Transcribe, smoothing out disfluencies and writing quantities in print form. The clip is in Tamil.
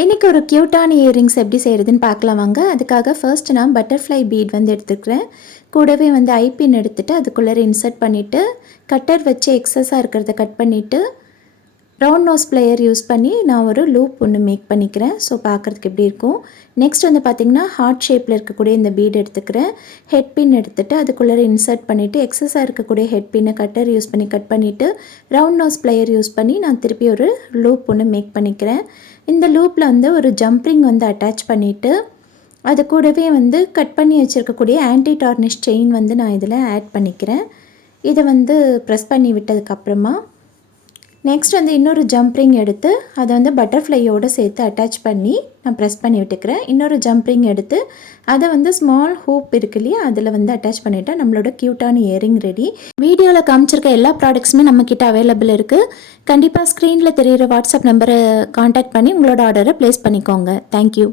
இன்றைக்கி ஒரு க்யூட்டான இயரிங்ஸ் எப்படி செய்கிறதுன்னு பார்க்கலாம் வாங்க. அதுக்காக ஃபர்ஸ்ட் நான் பட்டர்ஃப்ளை பீட் வந்து எடுத்துக்கிறேன். கூடவே வந்து ஐபின் எடுத்துகிட்டு அதுக்குள்ளே இன்சர்ட் பண்ணிவிட்டு கட்டர் வச்சு எக்ஸஸாக இருக்கிறத கட் பண்ணிவிட்டு ரவுண்ட் நோஸ் பிளேயர் யூஸ் பண்ணி நான் ஒரு லூப் ஒன்று மேக் பண்ணிக்கிறேன். ஸோ பார்க்குறதுக்கு எப்படி இருக்கும். நெக்ஸ்ட் வந்து பார்த்திங்கன்னா ஹார்ட் ஷேப்பில் இருக்கக்கூடிய இந்த பீட் எடுத்துக்கிறேன். ஹெட் பின் எடுத்துகிட்டு அதுக்குள்ளே இன்சர்ட் பண்ணிவிட்டு எக்ஸஸாக இருக்கக்கூடிய ஹெட் பின்னை கட்டர் யூஸ் பண்ணி கட் பண்ணிவிட்டு ரவுண்ட் நோஸ் பிளேயர் யூஸ் பண்ணி நான் திருப்பி ஒரு லூப் ஒன்று மேக் பண்ணிக்கிறேன். இந்த லூப்பில் வந்து ஒரு ஜம்ப்ரிங் வந்து அட்டாச் பண்ணிவிட்டு அது கூடவே வந்து கட் பண்ணி வச்சுருக்கக்கூடிய ஆன்டி டார்னிஷ் செயின் வந்து நான் இதில் ஆட் பண்ணிக்கிறேன். இதை வந்து ப்ரெஸ் பண்ணி விட்டதுக்கப்புறமா நெக்ஸ்ட் வந்து இன்னொரு ஜம்ப்ரிங் எடுத்து அதை வந்து பட்டர்ஃப்ளையோடு சேர்த்து அட்டாச் பண்ணி நான் ப்ரெஸ் பண்ணி விட்டுக்கிறேன். இன்னொரு ஜம்ப்ரிங் எடுத்து அதை வந்து ஸ்மால் ஹூப் இருக்கு இல்லையா அதில் வந்து அட்டாச் பண்ணிவிட்டா நம்மளோட க்யூட்டான இயரிங் ரெடி. வீடியோவில் காமிச்சிருக்க எல்லா ப்ராடக்ட்ஸுமே நம்மக்கிட்ட அவைலபிள் இருக்குது. கண்டிப்பாக ஸ்க்ரீனில் தெரிகிற வாட்ஸ்அப் நம்பரை காண்டாக்ட் பண்ணி உங்களோட ஆர்டரை ப்ளேஸ் பண்ணிக்கோங்க. தேங்க்யூ.